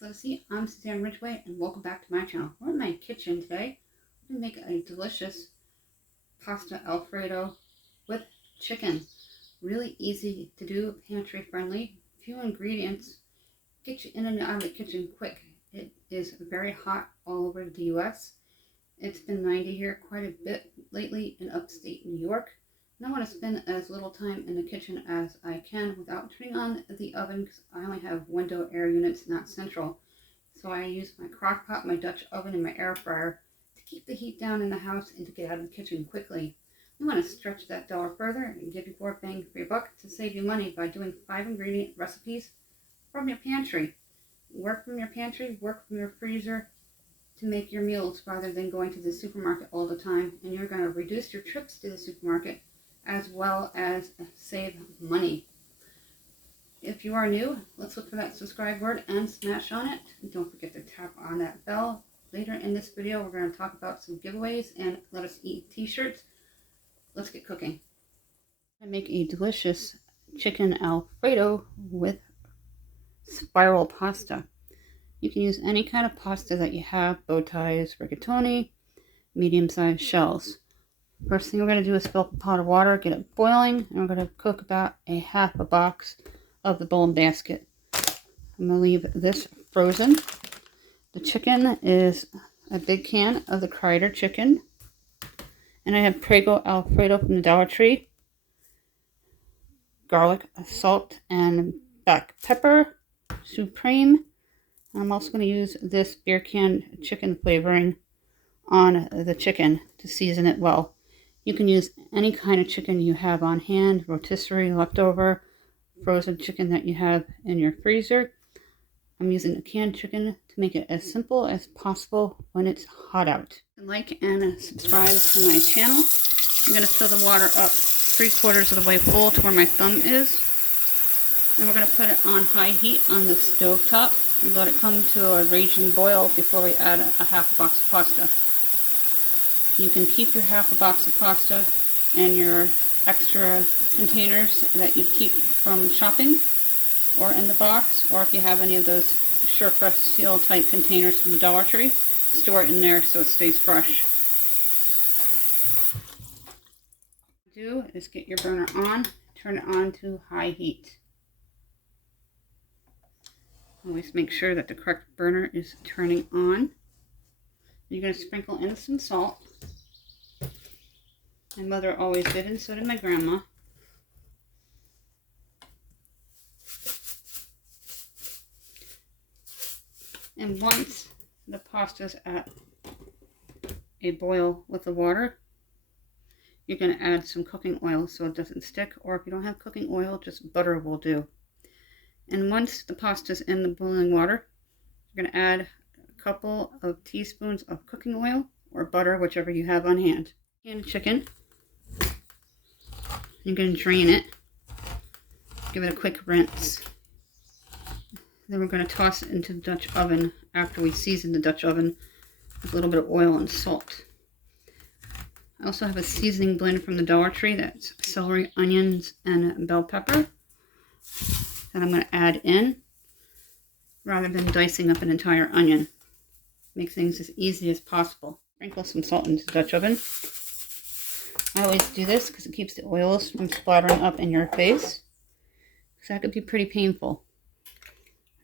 So see, I'm Suzanne Ridgway and welcome back to my channel. We're in my kitchen today. I'm going to make a delicious pasta Alfredo with chicken. Really easy to do, pantry friendly. Few ingredients. Get you in and out of the kitchen quick. It is very hot all over the US. It's been 90 here quite a bit lately in upstate New York. And I want to spend as little time in the kitchen as I can without turning on the oven because I only have window air units, not central. So I use my crock pot, my Dutch oven, and my air fryer to keep the heat down in the house and to get out of the kitchen quickly. You want to stretch that dollar further and give you more bang for your buck to save you money by doing 5-ingredient recipes from your pantry. Work from your pantry, work from your freezer to make your meals rather than going to the supermarket all the time. And you're going to reduce your trips to the supermarket as well as save money. If you are new, let's look for that subscribe word and smash on it. And don't forget to tap on that bell. Later in this video, we're going to talk about some giveaways and let us eat t-shirts. Let's get cooking. I make a delicious chicken Alfredo with spiral pasta. You can use any kind of pasta that you have, bow ties, rigatoni, medium-sized shells. First thing we're going to do is fill up a pot of water, get it boiling, and we're going to cook about a half a box of the bowl basket. I'm going to leave this frozen. The chicken is a big can of the Declutter chicken. And I have Prego Alfredo from the Dollar Tree. Garlic, salt, and black pepper. Supreme. I'm also going to use this beer can chicken flavoring on the chicken to season it well. You can use any kind of chicken you have on hand, rotisserie, leftover, frozen chicken that you have in your freezer. I'm using a canned chicken to make it as simple as possible when it's hot out. Like and subscribe to my channel. I'm going to fill the water up 3/4 of the way full to where my thumb is. And we're going to put it on high heat on the stove top and let it come to a raging boil before we add a half a box of pasta. You can keep your half a box of pasta and your extra containers that you keep from shopping or in the box, or if you have any of those SureFresh seal type containers from the Dollar Tree, store it in there so it stays fresh. What you do is get your burner on, turn it on to high heat. Always make sure that the correct burner is turning on. You're going to sprinkle in some salt. My mother always did, and so did my grandma. And once the pasta's at a boil with the water, you're going to add some cooking oil so it doesn't stick, or if you don't have cooking oil, just butter will do. And once the pasta's in the boiling water, you're going to add a couple of teaspoons of cooking oil or butter, whichever you have on hand. And chicken. You're going to drain it, give it a quick rinse. Then we're going to toss it into the Dutch oven after we season the Dutch oven with a little bit of oil and salt. I also have a seasoning blend from the Dollar Tree that's celery, onions, and bell pepper that I'm going to add in rather than dicing up an entire onion. Make things as easy as possible. Sprinkle some salt into the Dutch oven. I always do this because it keeps the oils from splattering up in your face. So that could be pretty painful.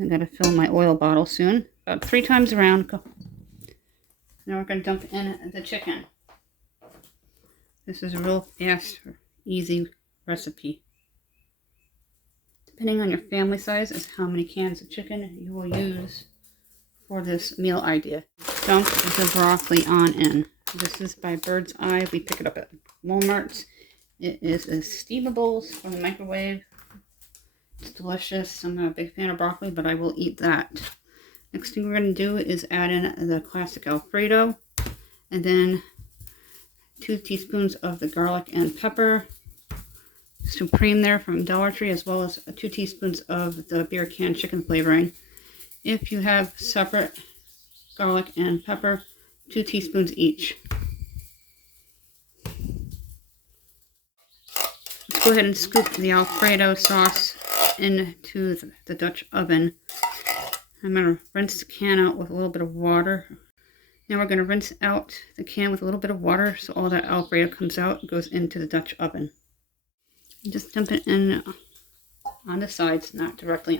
I gotta fill my oil bottle soon. About 3 times around. Now we're gonna dump in the chicken. This is a real fast, easy recipe. Depending on your family size is how many cans of chicken you will use for this meal idea. Dump the broccoli on in. This is by Bird's Eye. We pick it up at Walmart. It is a steamable from the microwave. It's delicious. I'm not a big fan of broccoli, but I will eat that. Next thing we're going to do is add in the classic Alfredo. And then 2 teaspoons of the garlic and pepper. Supreme there from Dollar Tree, as well as 2 teaspoons of the beer can chicken flavoring. If you have separate garlic and pepper, 2 teaspoons each. Let's go ahead and scoop the Alfredo sauce into the Dutch oven. I'm going to rinse the can out with a little bit of water. Now we're going to rinse out the can with a little bit of water so all that Alfredo comes out and goes into the Dutch oven. Just dump it in on the sides, not directly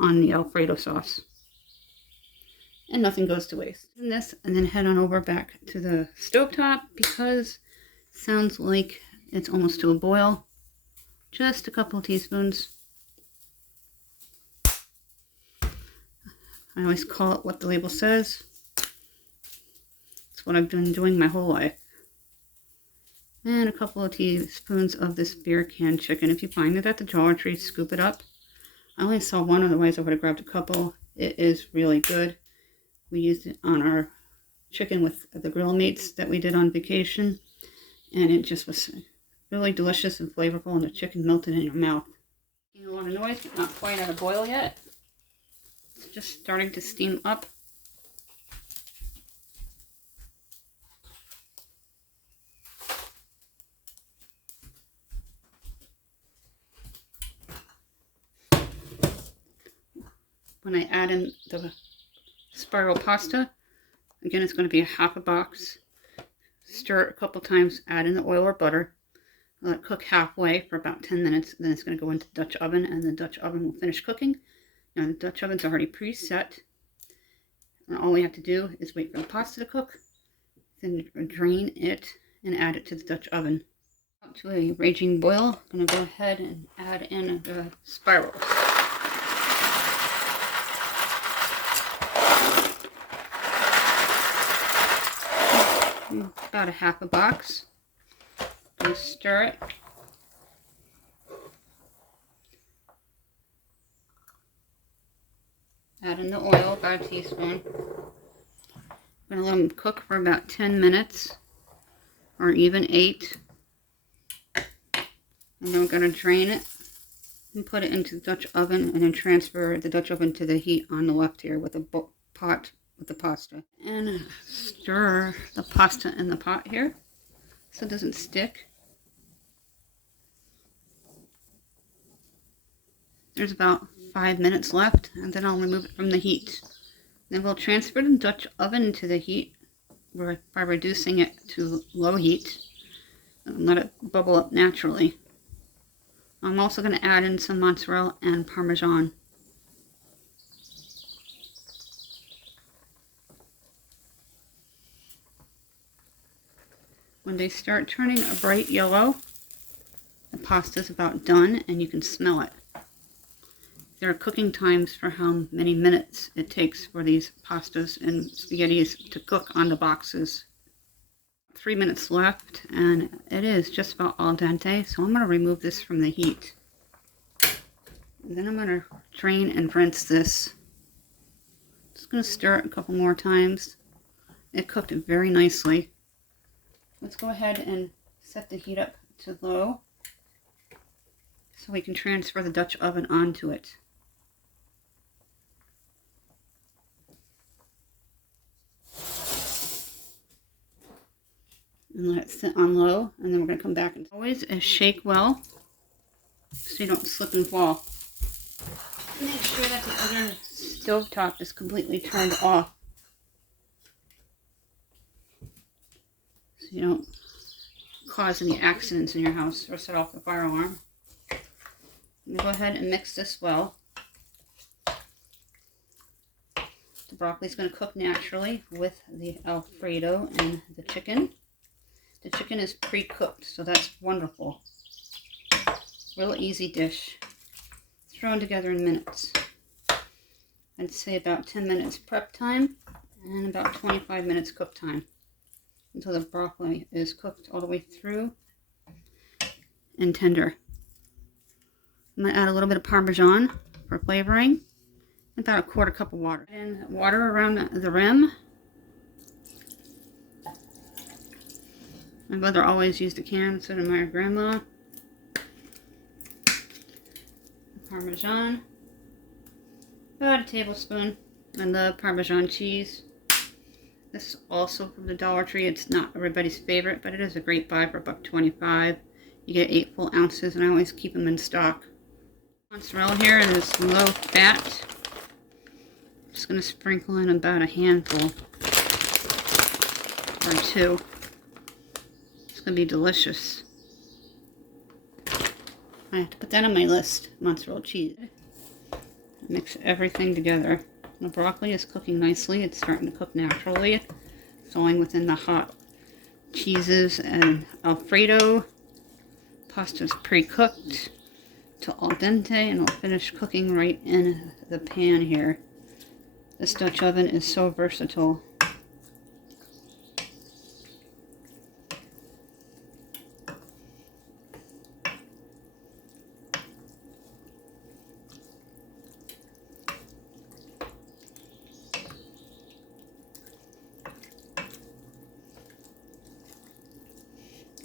on the Alfredo sauce. And nothing goes to waste. And this, and then head on over back to the stovetop because it sounds like it's almost to a boil. Just a couple of teaspoons. I always call it what the label says. It's what I've been doing my whole life. And a couple of teaspoons of this beer can chicken. If you find it at the Dollar Tree, scoop it up. I only saw one, otherwise I would have grabbed a couple. It is really good. We used it on our chicken with the grill mates that we did on vacation. And it just was really delicious and flavorful, and the chicken melted in your mouth. Making a lot of noise, but not quite at a boil yet. It's just starting to steam up. When I add in the spiral pasta, again it's going to be a half a box. Stir it a couple times, add in the oil or butter. Let it cook halfway for about 10 minutes. Then it's going to go into the Dutch oven, and the Dutch oven will finish cooking. Now the Dutch oven's already preset. And all we have to do is wait for the pasta to cook, then drain it and add it to the Dutch oven. Up to a raging boil, I'm going to go ahead and add in the spirals. About a half a box. And stir it. Add in the oil, about a teaspoon. I'm going to let them cook for about 10 minutes, or even 8. And then we're going to drain it and put it into the Dutch oven, and then transfer the Dutch oven to the heat on the left here with a pot with the pasta. And stir the pasta in the pot here so it doesn't stick. There's about 5 minutes left, and then I'll remove it from the heat. Then we'll transfer the Dutch oven to the heat by reducing it to low heat and let it bubble up naturally. I'm also going to add in some mozzarella and Parmesan. When they start turning a bright yellow, the pasta's about done, and you can smell it. There are cooking times for how many minutes it takes for these pastas and spaghettis to cook on the boxes. 3 minutes left, and it is just about al dente, so I'm going to remove this from the heat. And then I'm going to drain and rinse this. Just going to stir it a couple more times. It cooked very nicely. Let's go ahead and set the heat up to low so we can transfer the Dutch oven onto it. And let it sit on low, and then we're going to come back and always shake well so you don't slip and fall. Make sure that the other stovetop is completely turned off so you don't cause any accidents in your house or set off the fire alarm. Go ahead and mix this well. The broccoli is going to cook naturally with the Alfredo and the chicken. The chicken is pre-cooked, so that's wonderful. Real easy dish. Thrown together in minutes. I'd say about 10 minutes prep time and about 25 minutes cook time until the broccoli is cooked all the way through and tender. I'm going to add a little bit of Parmesan for flavoring. About a quarter cup of water. And water around the rim. My mother always used a can, so did my grandma. Parmesan. About a tablespoon. I love Parmesan cheese. This is also from the Dollar Tree. It's not everybody's favorite, but it is a great buy for $1.25. You get 8 full ounces, and I always keep them in stock. Mozzarella here is low fat. Just going to sprinkle in about a handful or two. It's going to be delicious. I have to put that on my list. Mozzarella cheese. Mix everything together. The broccoli is cooking nicely. It's starting to cook naturally. It's going within the hot cheeses and Alfredo. Pasta's pre-cooked to al dente, and it'll finish cooking right in the pan here. This Dutch oven is so versatile.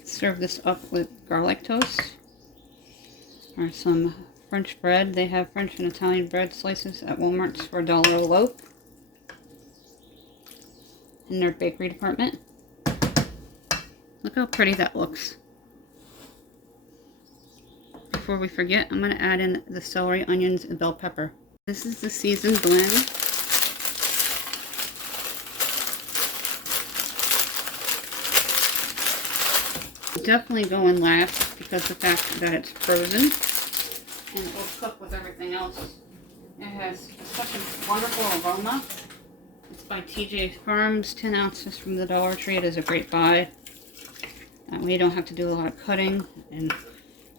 Serve this up with garlic toast or some French bread. They have French and Italian bread slices at Walmart's for $1 a loaf in their bakery department. Look how pretty that looks. Before we forget, I'm going to add in the celery, onions, and bell pepper. This is the seasoned blend. Definitely going last because the fact that it's frozen and it will cook with everything else. It has such a wonderful aroma. It's by TJ Farms, 10 ounces from the Dollar Tree. It is a great buy. That way you don't have to do a lot of cutting, and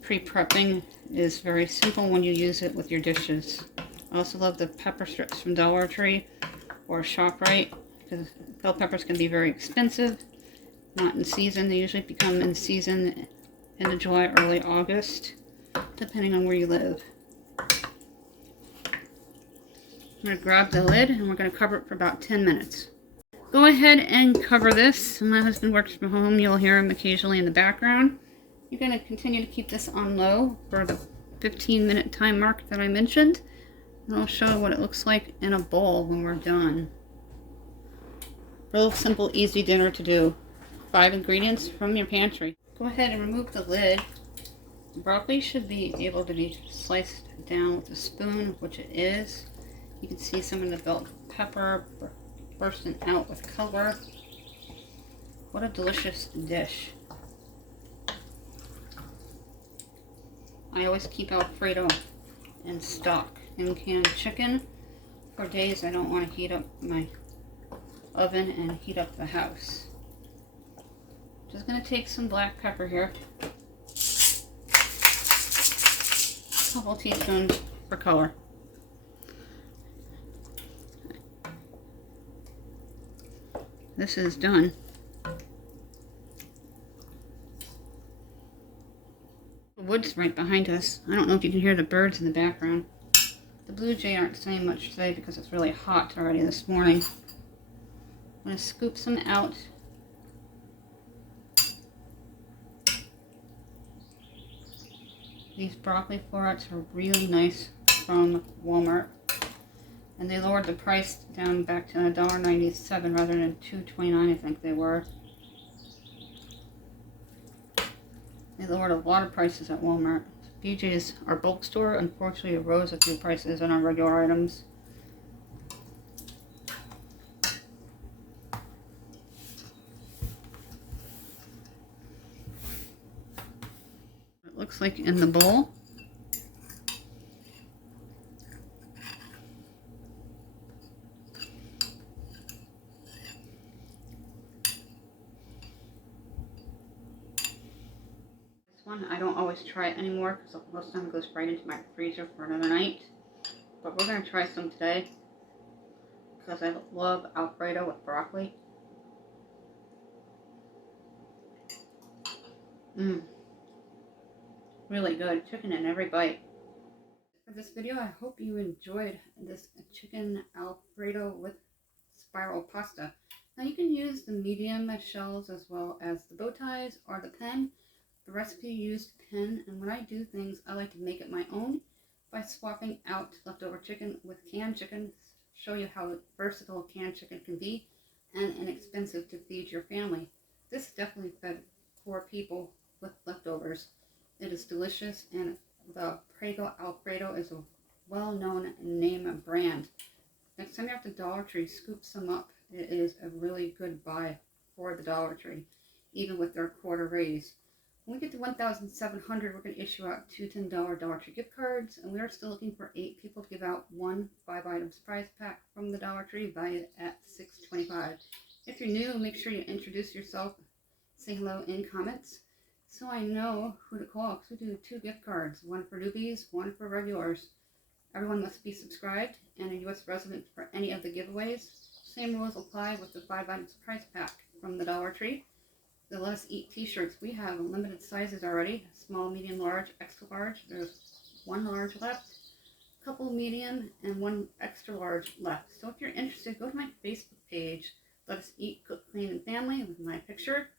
pre-prepping is very simple when you use it with your dishes. I also love the pepper strips from Dollar Tree or ShopRite because bell peppers can be very expensive. Not in season. They usually become in season end of July, early August, depending on where you live. I'm going to grab the lid and we're going to cover it for about 10 minutes. Go ahead and cover this. My husband works from home. You'll hear him occasionally in the background. You're going to continue to keep this on low for the 15-minute time mark that I mentioned. And I'll show what it looks like in a bowl when we're done. Real simple, easy dinner to do. 5 ingredients from your pantry. Go ahead and remove the lid. The broccoli should be able to be sliced down with a spoon, which it is. You can see some of the bell pepper bursting out with color. What a delicious dish. I always keep Alfredo in stock in canned chicken for days I don't want to heat up my oven and heat up the house. Just going to take some black pepper here. A couple teaspoons for color. This is done. The wood's right behind us. I don't know if you can hear the birds in the background. The blue jay aren't saying much today because it's really hot already this morning. I'm going to scoop some out. These broccoli florets are really nice from Walmart. And they lowered the price down back to $1.97 rather than $2.29, I think they were. They lowered a lot of prices at Walmart. BJ's, our bulk store, unfortunately rose a few prices on our regular items. It looks like in the bowl. One I don't always try it anymore because most of the time it goes right into my freezer for another night. But we're going to try some today because I love Alfredo with broccoli. Really good. Chicken in every bite. For this video, I hope you enjoyed this chicken Alfredo with spiral pasta. Now you can use the medium shells as well as the bow ties or the pen. The recipe used pen, and when I do things, I like to make it my own by swapping out leftover chicken with canned chicken. Show you how versatile canned chicken can be and inexpensive to feed your family. This definitely fed 4 people with leftovers. It is delicious and The Prego Alfredo is a well-known name brand. Next time you're at the Dollar Tree, scoop some up. It is a really good buy for the Dollar Tree, even with their quarter raise. When we get to 1,700, we're going to issue out two $10 Dollar Tree gift cards, and we are still looking for 8 people to give out one 5-item surprise pack from the Dollar Tree, valued at $6.25. If you're new, make sure you introduce yourself, say hello in comments, so I know who to call, because we do 2 gift cards, one for newbies, one for regulars. Everyone must be subscribed and a U.S. resident for any of the giveaways. Same rules apply with the 5-item surprise pack from the Dollar Tree. The Let Us Eat t-shirts, we have limited sizes already, small, medium, large, extra large. There's 1 large left, a couple medium, and 1 extra large left. So if you're interested, go to my Facebook page, Let Us Eat, Cook, Clean, and Family, with my picture.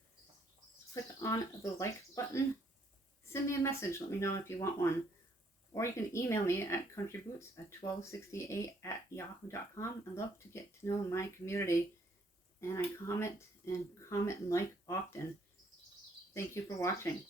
Click on the like button. Send me a message, let me know if you want one. Or you can email me at countryboots1268@yahoo.com. I love to get to know my community, and I comment and like often. Thank you for watching.